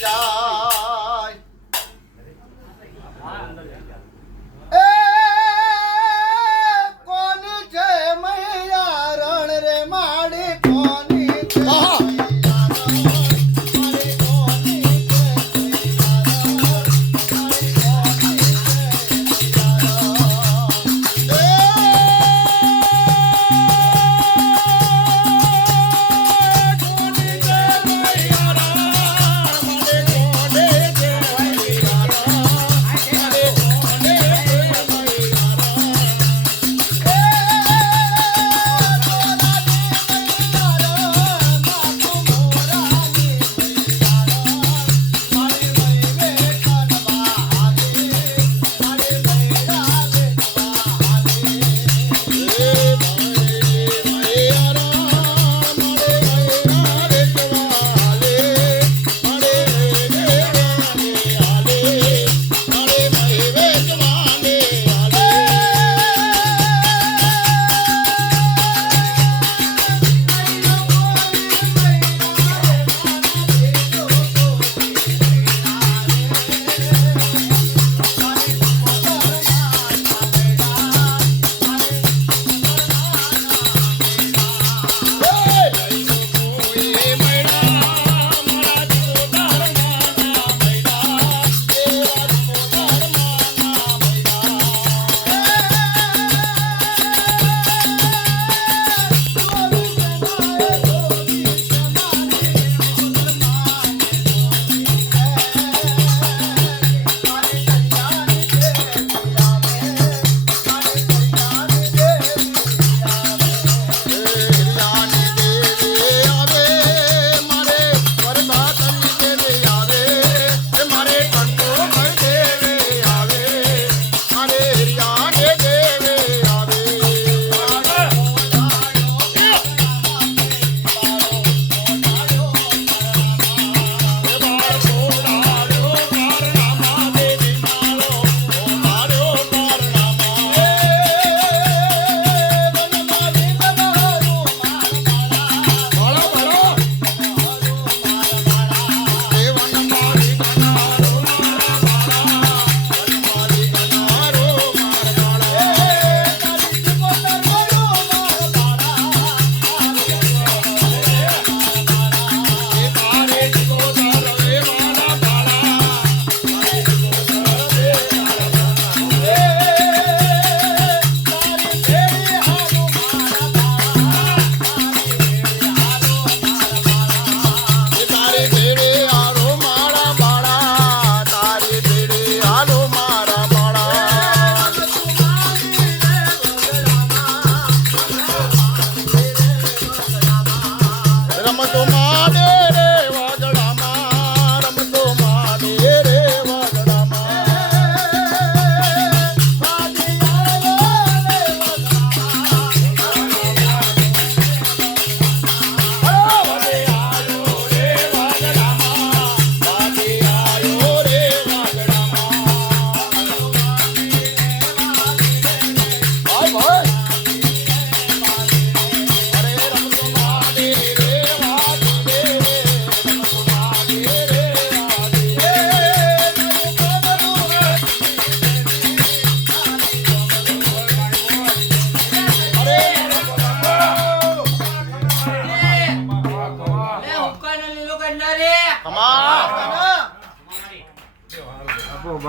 जा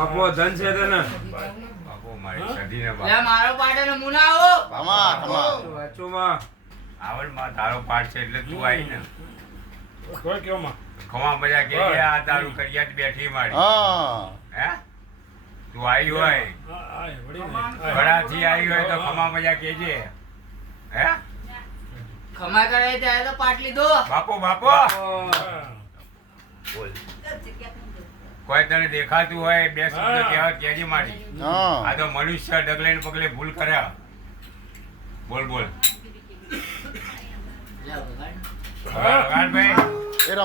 બાપો ધન છે તને? બાપો મારી સદીને બાપ. મારો પાટો મુનાઓ આવો કમા વાચો માં આવડમાં તારો પાઠ છે એટલે તું આવી ને. કોઈ કયો માં? ખમા મજા કે આ તારું કરિયા બેઠી મારી. હા. હે? તું આવી હોય. ઘણાથી આવી હોય તો ખમા મજા કેજે. હે? ખમા કરે ત્યારે તો પાટ લીધો. બાપો. બાપો. બોલ. કોઈ તને દેખાતું હોય બે શબ્દ કહેવા કેજી મારી. આ તો મનુષ્ય ડગલે ને પગલે ભૂલ કર્યા બોલ બોલ. લે ભગવાન ભગવાનભાઈ એ